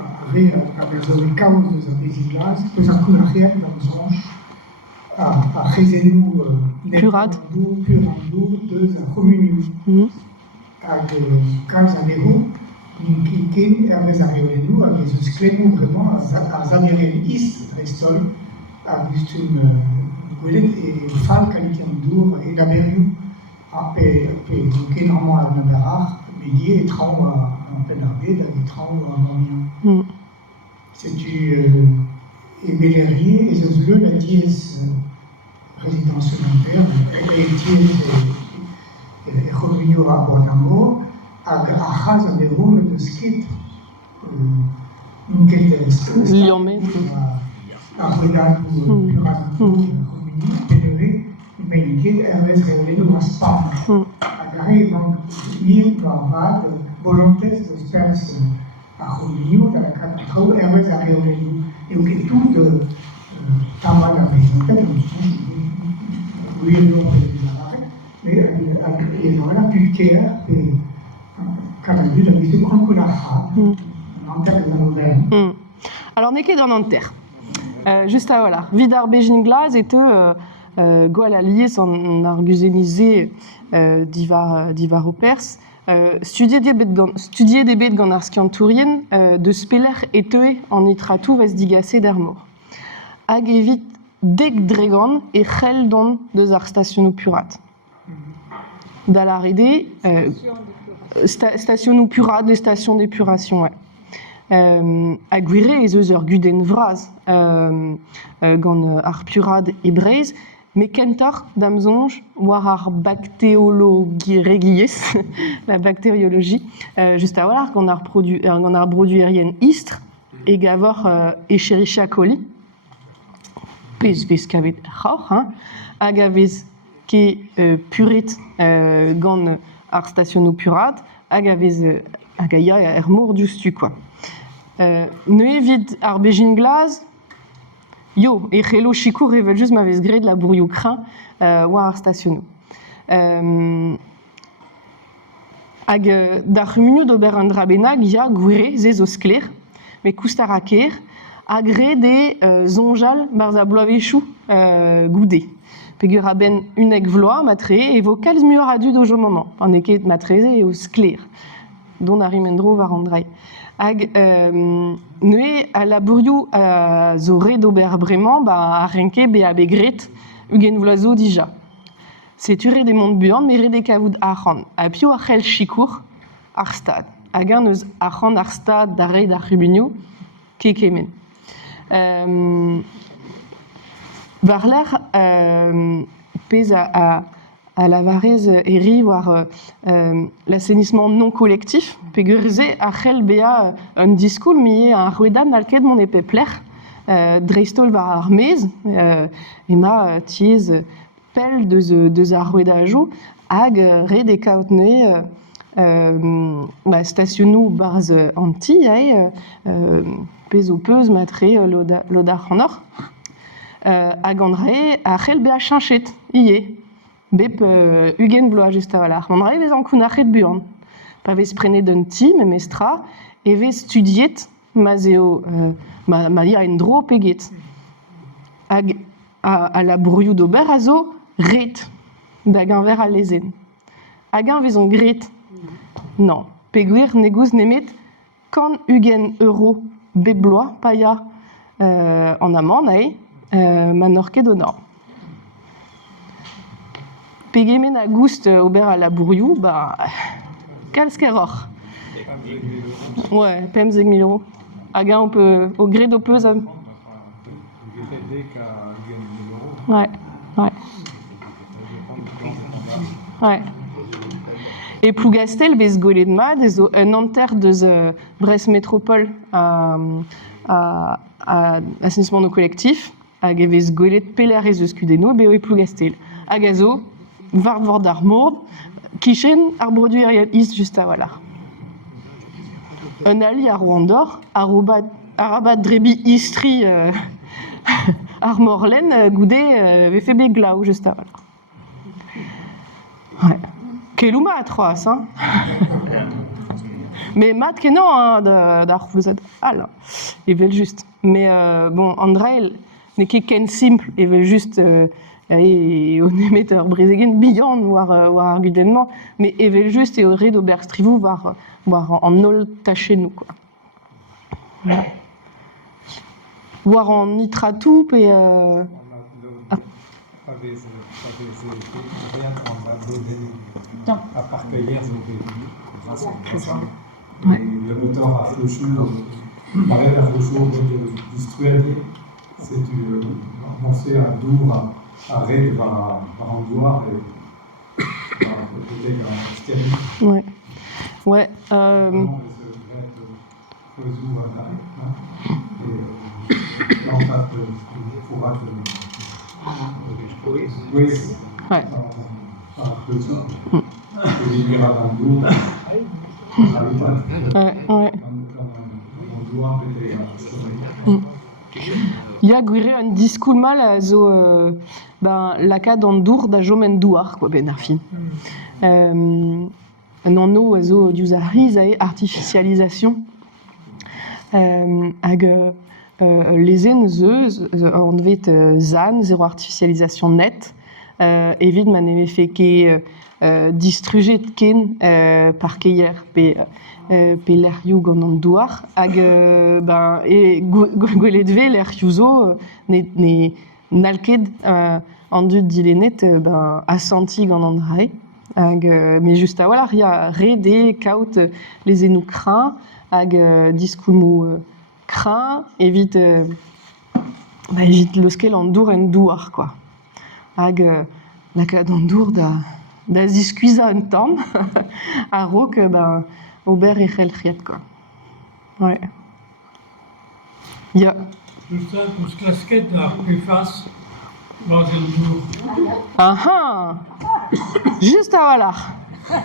avec les causes des iglas, que ça coule rien dans les anges, à Rézenou, Purat, deux à communion, à Calzanero, qui avec Ariolenu, avec les sclémons vraiment, à Zanérel East, Drestol, avec une Goulet et Fall, Calicandour, et Gaberiou, donc énormément à Navarra, Bélier et Trau en Pénardé, dans Trau à Morbihan. C'est du Bélérier, et c'est le la dièse résidence secondaire, et dièse et Romino à Guanamo, à Hazabero, le skate, une quête Lyomé, à Renat ou Purato, Romini, Pénéré, mais une quête Hermès Réolé de Raspam. À Garé, donc, il va volonté de se faire à Romino, dans la catastrophe, Hermès Réolé, et où est tout de Tamal à Pénéré, oui, nous, on peut les arrêter, mais il y a un pulcaire, et quand on dit, il y a un peu de alors, on est dans Nanterre. Juste à voilà. Vidar Bejinglas et Goal Alies en argusénisé d'Ivar Opers. Studier des bêtes ganarskian tourien de speller et teue en itratou vesdigassé d'ermor. Hag evit deg dregan et chel don de zar stationou purat. D'alaride, stationnou purat, des stations d'épuration, ouais. Aguirre et eux guden vraz gant ar purad e breiz, mais kentor d'amzonge war ar bactéologie réguies, la bactériologie, juste à voir gant ar brodu erien istre et gavor e cherichia coli, pez vez kavet c'hor, hag a vez ke purit gant ar stationnou purad, hag a vez hag a ya er mor justu, quoi. Ne evit ar bejinglas, yo, e c'hello chikour evel just ma vez gred la bourriou crin war ar stationnou. Hag d'ar rumunio d'ober an drabenag ya gwere ze zo skler, me koustar a ker, hag re de zonjal barz a bloavechou goudé. Pegur a ben unek vloa matre e vo kalz muor a dud ojo moment, an eket matreze e o skler, don a rimendro var an drai. Hag neue a labouriou a zo re d'ober bremañ a renke be a begret ugen vlazo dija. Seture de mont buan me re de kavout arran. A pio a c'hell chikour ar stad. Hag an eus arran ar stad da re da rubinio kekemen. Var l'air pez à la varese eri war l'assainissement non collectif, pegurze a c'hell bea un diskoul mi a rouedan nalket mon epé pler, dreistol var ar mez, ema tiez pel deus ar rouedajou, hag re de kaoutne stationnou barz anti, pez o peus matre lodar an or, hag an re a c'hell bea chinchet, ie. Bep ugen bloa just a valar. Man re vez an kounachet buan. Pa vez prene d'un ti, me mestra, e vez studiet ma zeo, ma ya en dro peget. Hag a la broioù d'ober a zo ret, d'hag an ver a lezen. Hag an vez an gret. Non, peguer negouz nemet kan ugen euro bep bloa, pa ya en amant, man orket o nor. Pegemen a goust ober a labouriou, kalz ker oc'h. Ouais, pemzeg 1000 euros. Hag on peut, au gré d'o peus... Ouais, ouais. Ouais. Et plougastel bez golet ma, des un anter deus Brest Métropole à assainissement no collectif, hag e vez golet peler ez eus kudeno, beo e plougastel. Hag a zo, var vord ar mourd, kichen ar brodu eriad is just a valar. Un ali ar Rwandor, arabat drebi istri ar morlen goude vefe be glaou just a valar. Ouais. Kelouma a troas, hein. Mais mat que non, hein, d'ar vous al. Ils veulent juste. Mais bon, André, n'est qu'un simple, ils veulent juste. Et on émetteur brésilien beyond war argudement, mais ils veulent juste et au rez d'Oberstrivou voir en nol taché nous quoi. Ouais. Voir en nitratou et Ouais. Le moteur a flochu, pareil la flochu du Struernier, c'est on fait un dour à Ré va en voir et peut-être un stérile. Ouais. Ouais. Oui. Ouais. Ouais. Il y a un discours mal à zo la cas d'Andour da jomen douar quoi ben arfin. Non no zo d'usariz a artificialisation hag les enzeus on devait zan zéro artificialisation nette évite man avait fait que distruger ken par keyer pe l'air you gant douar hag et gwelet ve l'air youzo ne nalked en dud dilenet assenti gant andrai hag mais juste à voilà il y a redé kaut les enous crains hag discoumou craint évite évite le skel en dour en douar quoi hag la cas d'andour da ziskuiza un temps a rok Aubert et Chelchiet quoi. Ouais. Il y a. Juste ça, pour ce casquette là, plus face, dans le jour. Ah ah. Juste à voilà.